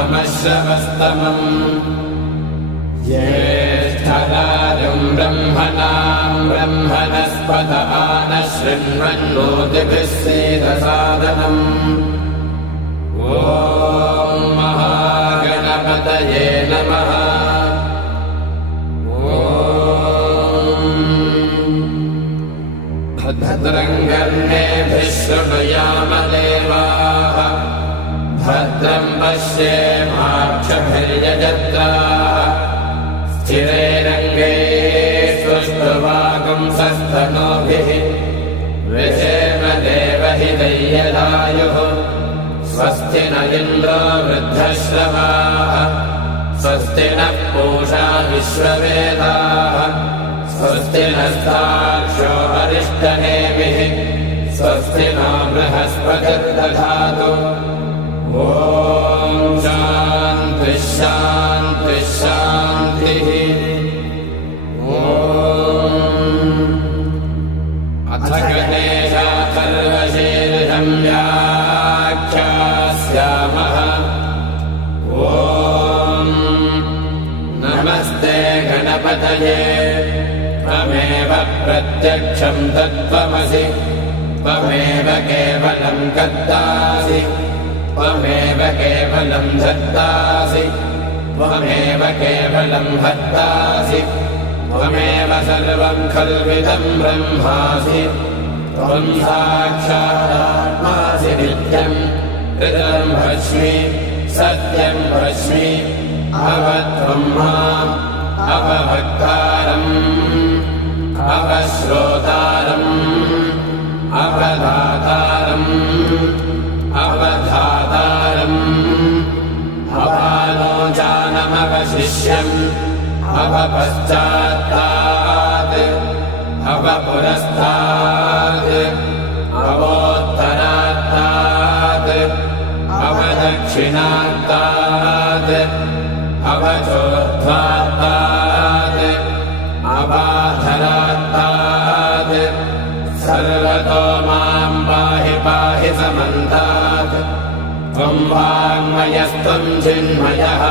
ममश्रवस्तमम् ज्येष्ठराजम् ब्रह्मणाम् ब्रह्मणस्पत आनः शृण्वन्नोतिभिः सेदसादनम् ॐ महागणपतये नमः। भद्रं कर्णेभिः शृणुयाम देवाः भद्रं पश्येमाक्षभिर्यजत्राः स्थिरैरङ्गैस्तुष्ट्वागुंसस्तनूभिः विषेम देवहितैर्यदायुः स्वस्ति न इन्द्रो वृद्धश्रवाः स्वस्ति नः पूषा विश्ववेदाः स्वस्ति नस्तार्क्ष्यो अरिष्टनेमिः स्वस्ति नो बृहस्पतिर्दधातु। ॐ शान्तिः शान्तिः शान्तिः। अथ गणेशाथर्वशीर्षं व्याख्यास्यामः। ॐ नमस्ते गणपतये त्वमेव प्रत्यक्षं तत्त्वमसि त्वमेव केवलं कर्तासि त्वमेव केवलं धर्तासि त्वमेव केवलं हर्तासि त्वमेव सर्वं खल्विदं ब्रह्मासि त्वं साक्षादात्मासि नित्यं ऋतं भस्मि सत्यं भस्मि अवत्वं माम् अवभक्तारम् अवश्रोतारम् अवधातारम् अवधातारम् अवालोचानमवशिष्यम् अवपश्चात्तात् अवपुरस्तात् अवोत्तरात्तात् अवदक्षिणात्तात् अवचोर्ध्वात्तात् अवाधरात्तात् सर्वतो मां पाहि पाहि समन्तात् त्वं वाङ्मयस्त्वं चिन्मयः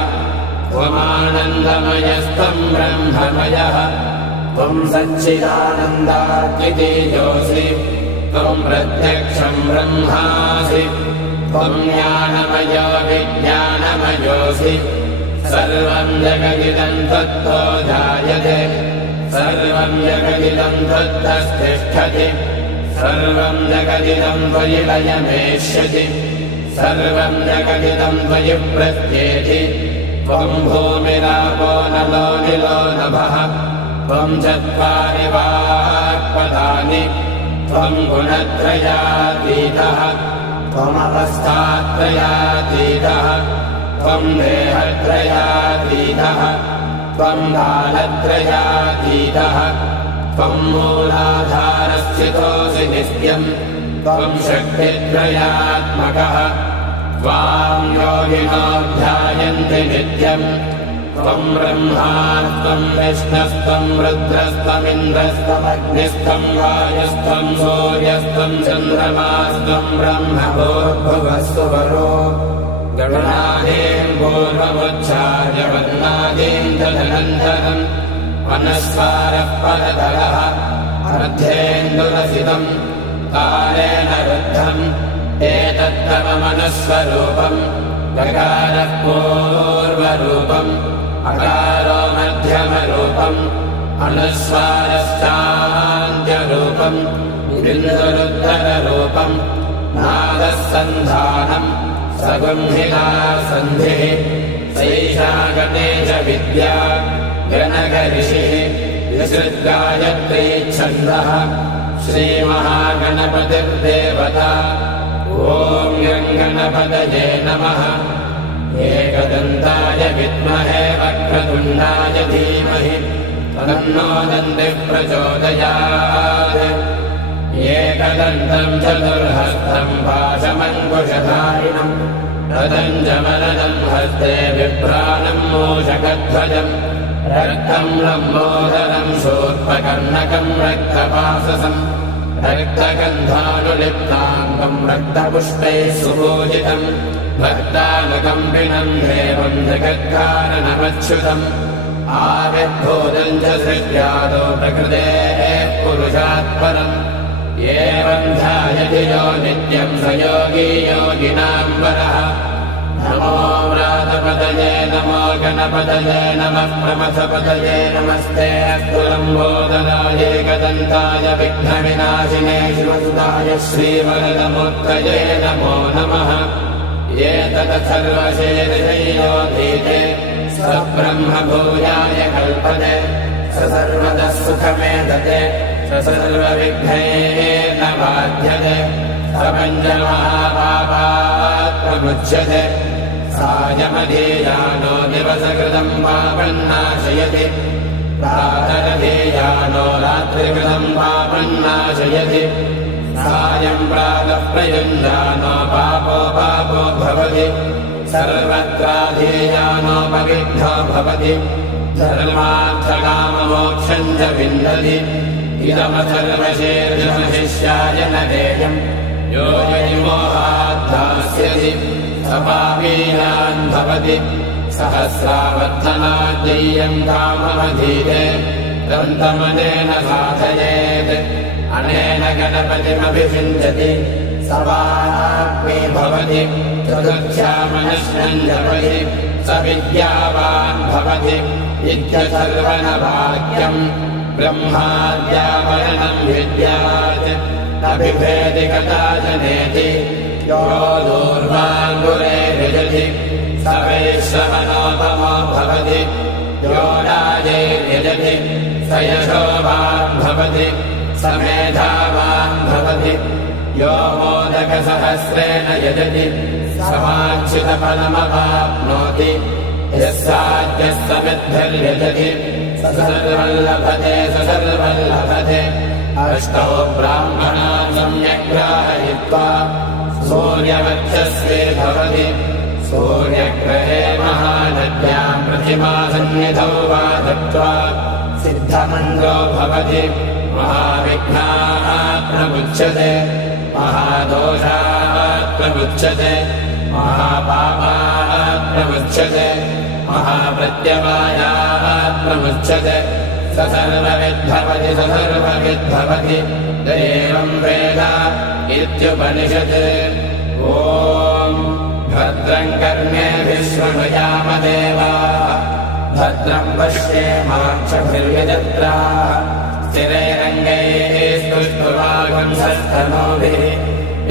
त्वमानन्दमयस्त्वं ब्रह्ममयः त्वं सच्चिदानन्दाद्वितीयोऽसि त्वं प्रत्यक्षं ब्रह्मासि त्वं ज्ञानमयो विज्ञानमयोऽसि सर्वं जगदिदं त्वत्तो जायते सर्वं जगदिदं त्वत्तस्तिष्ठति सर्वं जगदिदं त्वयि लयमेष्यति सर्वं जगदिदं त्वयि प्रत्येति त्वं भूमिरापो नलो निलो नभः त्वं चत्वारि वाक्पदानि त्वं गुणत्रयातीतः त्वमवस्थात्रयातीतः त्वं देहत्रयातीतः त्वं कालत्रयातीतः त्वं मूलाधारस्थितोऽसि नित्यं त्वं शक्तित्रयात्मकः त्वां योगिनो ध्यायन्ति नित्यं त्वं ब्रह्मा त्वं विष्णुस्त्वं रुद्रस्त्वमिन्द्रस्त्वमग्निस्त्वं वायुस्त्वं सूर्यस्त्वं चन्द्रमास्त्वं ब्रह्म भूर्भुवस्सुवरो गणादीं पूर्वमुच्चार्य वन्नादीं तदनन्तरम् मनस्वारः परतरः अर्धेन्दुरसितं कालेन रुद्धम् एतत्तव मनस्वरूपम् गकारः पूर्वरूपम् अकारो मध्यमरूपम् अनुस्वारश्चान्त्यरूपम् बिन्दुरुत्तररूपम् नादः सन्धानम् सगुंहिता सन्धिः सैषा गणेश विद्या गणकऋषिः विसृज्गायत्री छन्दः श्रीमहागणपतिर्देवता ॐ गणपतये नमः। एकदन्ताय विद्महे वक्रतुण्डाय धीमहि तन्नो दन्तिः प्रचोदयात् एकदन्तं चतुर्हस्तं पाशमङ्कुशधारिणम् रदञ्जमलनं हस्ते बिभ्राणं मूषकध्वजम् रक्तं लम्बोदरं शूर्पकर्णकं रक्तपाशसम् रक्तगन्धानुलिप्ताङ्गं रक्तपुष्पैः सुपूजितम् भक्तानुकम्पिनम् देवम् जगत्कारणमच्युतम् आविर्भूतम् च सृष्ट्यादो प्रकृतेः पुरुषात् परम् एवम् ध्यायति यो नित्यम् स योगी योगिनाम् वरः नमो व्रातपतये नमो गणपतये नमः प्रमथपतये नमस्ते अस्तु लम्बोदराय एकदन्ताय विघ्नविनाशिने शिवसुताय श्रीवरदमूर्तये नमो नमः एतदथर्वशीर्षयोधीते स ब्रह्मभूयाय कल्पते स सर्वतः सुखमेधते स सर्वविघ्नैर्न बाध्यते स पञ्चमहापापात् प्रमुच्यते सायमधीयानो दिवसकृतम् पापन्नाशयति प्रातरधीयानो रात्रिकृतम् पापन्नाशयति सायम् प्रातः प्रयुञ्जानो पापो पापो भवति सर्वत्राधीयानोपविद्धो भवति धर्मार्थकाममोक्षम् च विन्दति इदमथर्वशीर्षमशिष्याय न देयम् यो यैर्मोहात् दास्यति स पापीयान् भवति सहस्रावर्धनाद्ययम् काममधीते दन्तमनेन साधयेत् अनेन गणपतिमभिषिञ्चति स वाग्मी भवति चतुर्थ्यामनश्नम् जपति स विद्यावान् भवति इत्यथर्वणवाक्यम् ब्रह्माद्यावरणम् विद्यात् न बिभेति कदाचनेति यो दूर्वाङ्गुरे विजति स वैश्रवणोपमो भवति यो राजैर्यजति स यशोवान् भवति स मेधावान् भवति यो मोदकसहस्रेण यजति समाच्युतफलमवाप्नोति यः साध्यः समिद्धिर्यजति स सर्वम् लभते स सर्वम् लभते अष्टौ ब्राह्मणान् सम्यक् ग्राहयित्वा सूर्यवक्षस्वे भवति सूर्यग्रहे महानद्याम् प्रतिमासन्निधौ वा दत्त्वा सिद्धमन्त्रो भवति महाविघ्नाः प्रमुच्यते महादोषाः प्रमुच्यते महापापाः प्रमुच्यते महाप्रत्यवायाः प्रमुच्यते स सर्वविद्भवति स सर्वविद्भवति एवम् वेद इत्युपनिषत् ॐ भद्रम् कर्णेभिः शृणुयाम देवाः भद्रम् पश्येमाक्षभिर्यजत्राः स्थिरैरङ्गैः स्तुष्टुवागुंसस्तनूभिः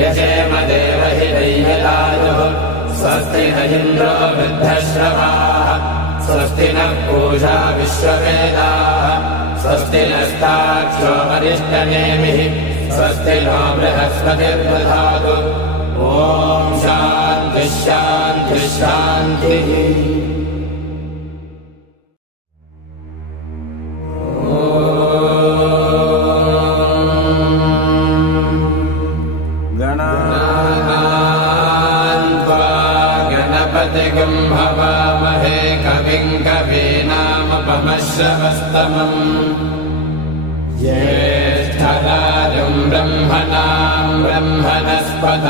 यशेम देवहिदैर्यदायुः स्वस्ति न इन्द्रो वृद्धश्रवाः स्वस्ति नः पूषा विश्ववेदाः स्वस्ति नस्ताक्षो अरिष्टनेमिः स्वस्ति नो बृहस्पतिर्दधातु ॐ शान्तिः शान्तिः शान्तिः हवामहे कविम् कवीनामुपमश्रवस्तमम् ज्येष्ठराजम् ब्रह्मणाम् ब्रह्मणस्पत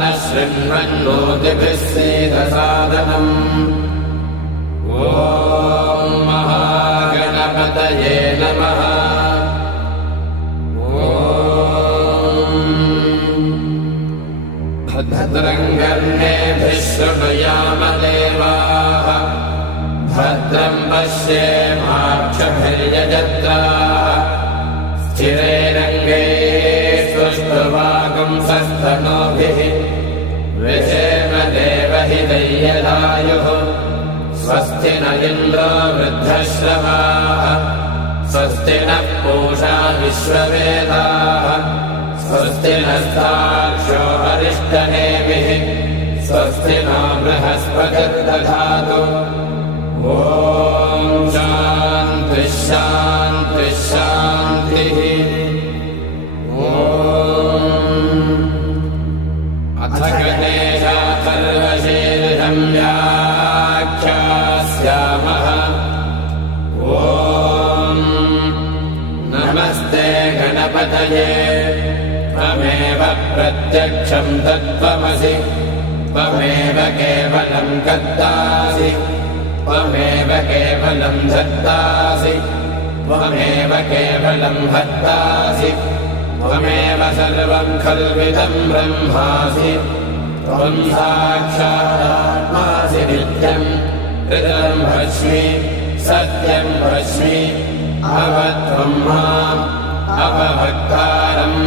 नः शृण्वन्नोतिभिः सेदसादनम् ॐ महागणपतये नमः भद्रम् कर्णेभिः शृणुयाम देवाः भद्रम् पश्येमाक्षभिर्यजत्राः स्थिरैरङ्गैः स्तुष्टुवागुंसस्तनूभिः व्यशेम देवहिदैर्यदायुः स्वस्ति न इन्द्रो वृद्धश्रवाः स्वस्ति नः पूषा विश्ववेदाः स्वस्ति नस्ताक्षो अरिष्टनेमिः स्वस्ति नो बृहस्पतिर्दधातु ॐ शान्तिः शान्तिः शान्तिः ॐ अथ गणेशाथर्वशीर्षम् व्याख्यास्यामः ॐ नमस्ते गणपतये त्वमेव प्रत्यक्षम् तत्त्वमसि त्वमेव केवलं कर्तासि त्वमेव केवलं धर्तासि त्वमेव केवलं हर्तासि त्वमेव सर्वं खल्विदं ब्रह्मासि त्वं साक्षादात्मासि नित्यम् ऋतं भस्मि सत्यं भस्मि अवत्वं माम् अवभक्तारम्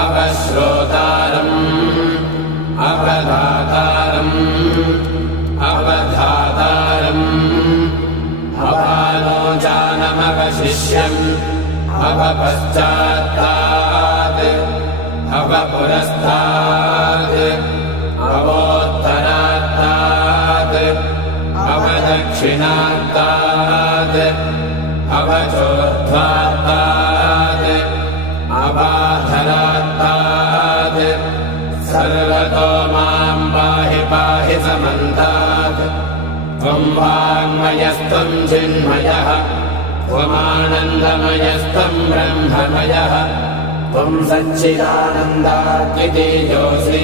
अवश्रोतारम् अवधातारम् अवधातारम् अवालोचानमवशिष्यम् अवपश्चात्तात् अवपुरस्तात् अवोत्तरात्तात् अवदक्षिणात्तात् अवचोर्ध्वात्तात् अवाधरात्तात् सर्वतो मां पाहि पाहि समन्तात् त्वं वाङ्मयस्त्वं चिन्मयः त्वमानन्दमयस्त्वं ब्रह्ममयः त्वं सच्चिदानन्दाद्वितीयोऽसि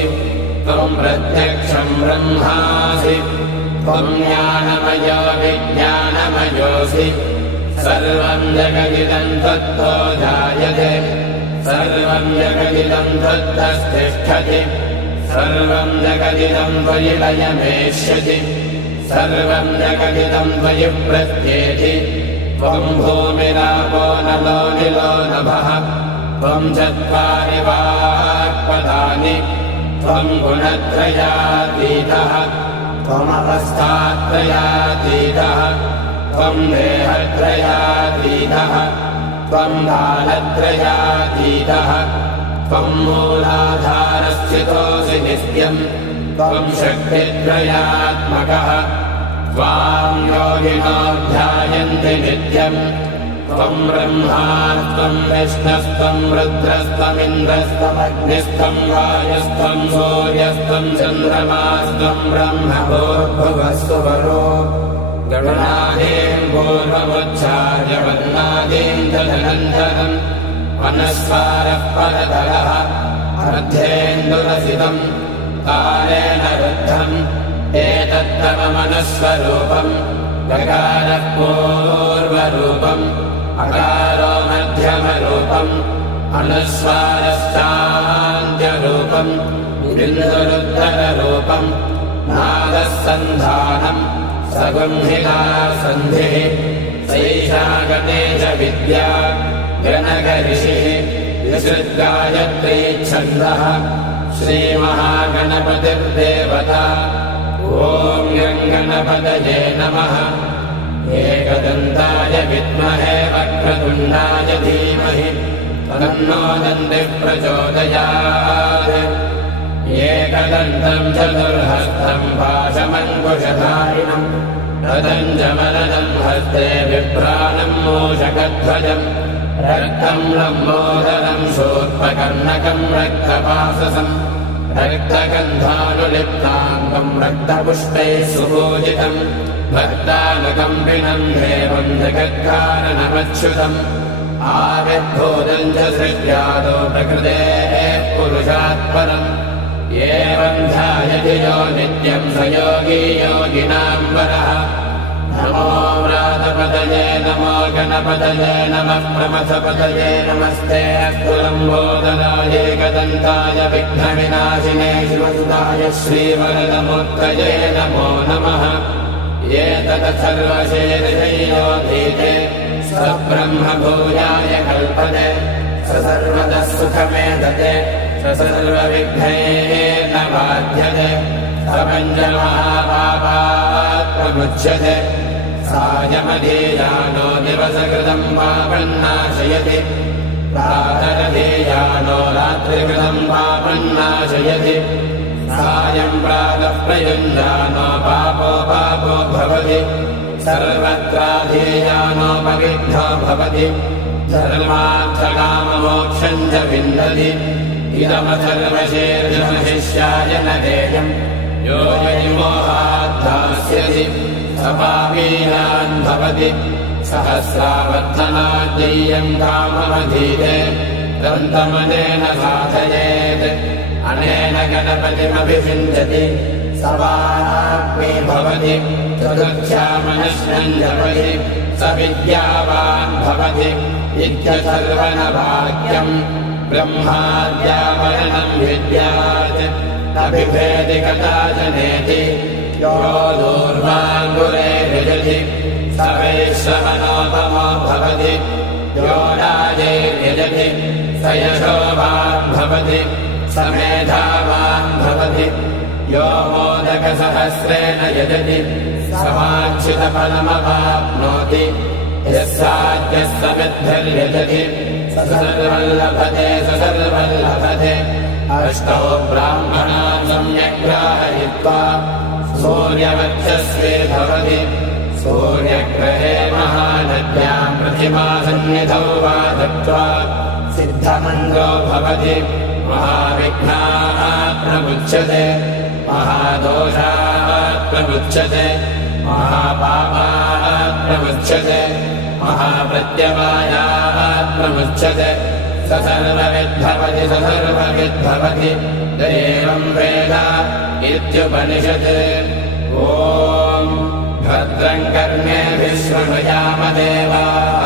त्वं प्रत्यक्षं ब्रह्मासि त्वं ज्ञानमयो विज्ञानमयोऽसि सर्वं जगदिदं त्वत्तो जायते सर्वं जगदिदं त्वत्तस्तिष्ठति सर्वं जगदिदं त्वयि लयमेष्यति सर्वं जगदिदं त्वयि प्रत्येति त्वं भूमिरापो नलो निलो नभः त्वं चत्वारि वाक्पदानि त्वं गुणत्रयातीतः त्वमवस्थात्रयातीतः त्वं देहत्रयातीतः त्वं कालत्रयातीतः त्वं मूलाधारस्थितोऽसि नित्यम् त्वं शक्तित्रयात्मकः त्वां योगिनो ध्यायन्ति नित्यम् त्वं ब्रह्मा त्वं विष्णुस्त्वं रुद्रस्त्वमिन्द्रस्त्वमग्निस्त्वं वायुस्त्वं सूर्यस्त्वं चन्द्रमास्त्वं ब्रह्म भूर्भुवस्सु वरो गगनादीं पूर्वमुच्चार्य वन्नादीं तदनन्तरम् मनस्वारः परतरः अर्धेन्दुरसितम् कालेन रुद्धम् एतत्तव मनस्वरूपम् गकारः पूर्वरूपम् अकारो मध्यमरूपम् अनुस्वारश्चान्त्यरूपम् बिन्दुरुत्तररूपम् नादः सन्धानम् सगुंहिता सन्धिः सैषा गणेश विद्या गणकऋषिः विसृद्गायत्री छन्दः श्रीमहागणपतिर्देवता ॐ गणपतये नमः एकदन्ताय विद्महे वक्रतुण्डाय धीमहि तन्नो दन्तिः प्रचोदयात् एकदन्तं चतुर्हस्तं पाशमङ्कुशधारिणम् रदञ्जमलनं हस्ते बिभ्राणं मूषकध्वजम् रक्तं लम्बोदरं शूर्पकर्णकं रक्तपाशसम् रक्तगन्धानुलिप्ताङ्गं रक्तपुष्पैः सुपूजितम् भक्तानुकम्पिनं देवं जगत्कारणमच्युतम् आविर्भूतं च सृष्ट्यादो प्रकृतेः पुरुषात् परम् एवं ध्यायति यो नित्यं स योगी योगिनां वरः नमो व्रातपतये नमो गणपतये नमः प्रमथपतये नमस्ते अस्तु लम्बोदराय एकदन्ताय विघ्नविनाशिने शिवसुताय श्रीवरदमूर्तये नमो नमः एतदथर्वशीर्षयोधीते स ब्रह्मभूयाय कल्पते स सर्वतः सुखमेधते स सर्वविघ्नैर्न बाध्यते स पञ्चमहापापात् प्रमुच्यते सायमधीयानो दिवसकृतं पापन्नाशयति प्रातरधीयानो रात्रिकृतं पापन्नाशयति सायं प्रातः प्रयुञ्जानो पापो पापो भवति सर्वत्राधीयानोपविद्धो भवति धर्मार्थकाममोक्षं च विन्दति इदमथर्वशीर्षमहिष्याय न देयम् यो यैर्मोहात् दास्यति स पापीयान् भवति सहस्रावर्तनाद्येयं काममधीते दन्तमनेन साधयेत् अनेन गणपतिमभिषिञ्चति स वाग्मी भवति चतुर्थ्यामनश्नं जपति स विद्यावान् भवति इत्यथर्वणवाक्यम् ब्रह्माद्यावरणम् विद्यात् अभिभेदि कदाचनेति यो दूर्वाङ्गुरे विजति स वैश्रवणोपमो भवति यो राजे यजति स यशोवान् भवति स मेधावान् भवति यो मोदकसहस्रेण यजति समाच्छितफलमवाप्नोति यः साध्यः समिद्भिर्यजति स सर्वल्लभते स सर्वल्लभते अष्टौ ब्राह्मणान् सम्यक् ग्राहयित्वा सूर्यवक्षस्वे भवति सूर्यग्रहे महानद्याम् प्रतिमासन्निधौ वा दत्त्वा सिद्धमङ्गो भवति महाविघ्नाः प्रमुच्यते महादोषाः प्रमुच्यते महापापाः प्रमुच्यते महाप्रत्यवायाः प्रमुच्यते स सर्वविद्भवति स सर्वविद्भवति एवम् वेद इत्युपनिषत् ॐ भद्रम् कर्णेभिः शृणुयाम देवाः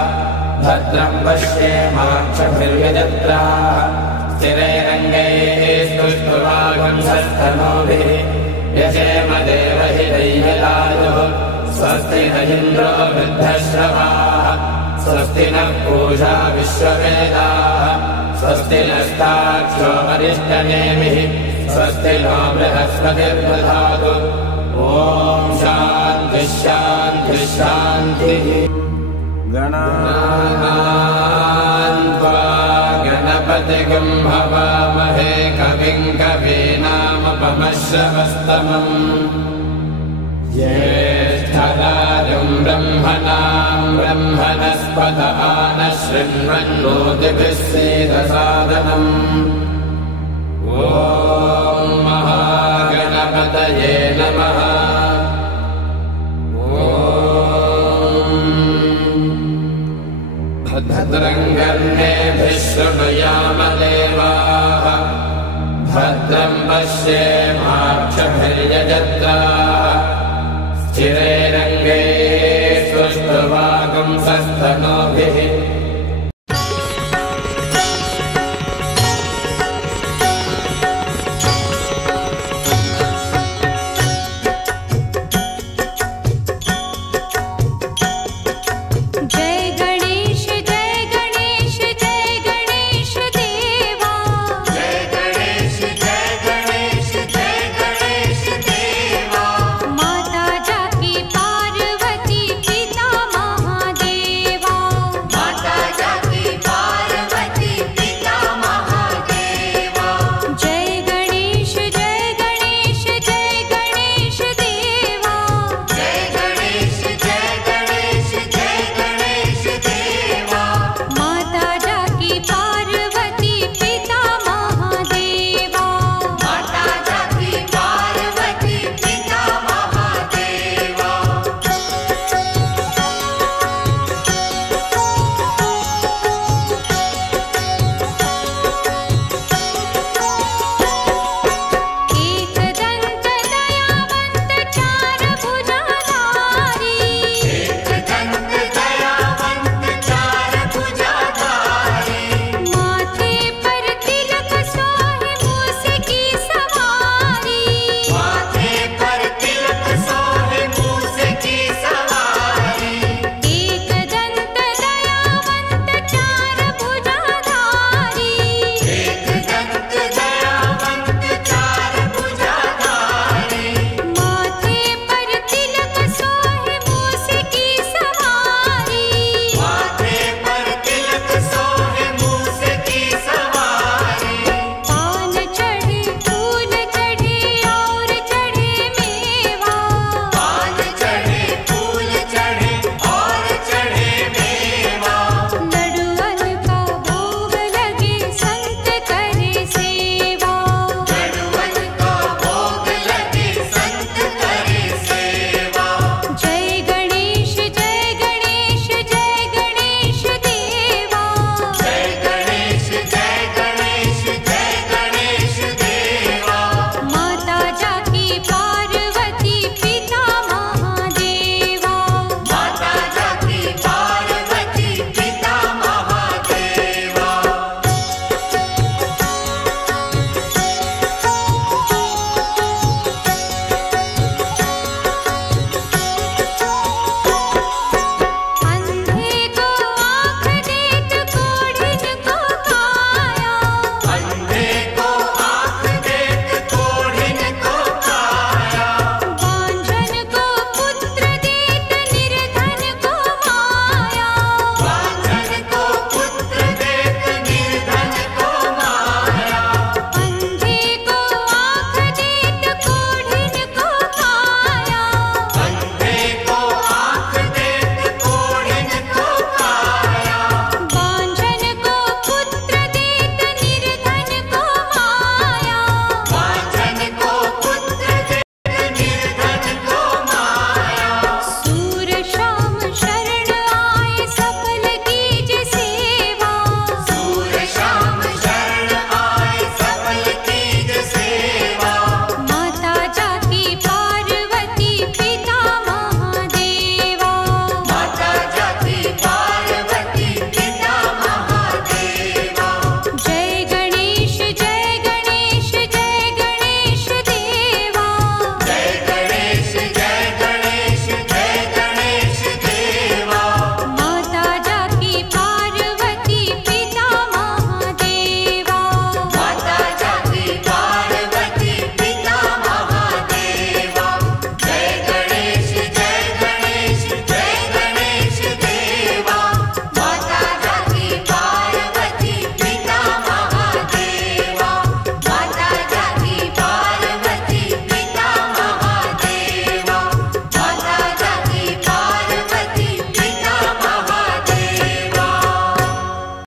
भद्रम् पश्येमाक्षभिर्यजत्राः स्थिरैरङ्गैः स्तुष्ट्वागुंसस्तनूभिः यशेम देवहिदैवलायुः स्वस्ति न इन्द्रो वृद्धश्रवाः स्वस्ति नः पूषा विश्ववेदाः स्वस्ति नस्ताक्षो वरिष्ठनेमिः स्वस्ति नो बृहस्पतिर्दधातु ॐ शान्तिः शान्तिः शान्तिः गणानाम् त्वा गणपतिगम् हवामहे कविम् कवीनामुपमश्रवस्तमम् ज्येष्ठराजम् ब्रह्मणाम् ब्रह्मणस्पत नः शृण्वन्नोतिभिः सीदसादनम् ॐ महागणपतये नमः भद्रम् कर्णेभिः शृणुयाम देवाः भद्रम् पश्येमाक्षभिर्यजत्राः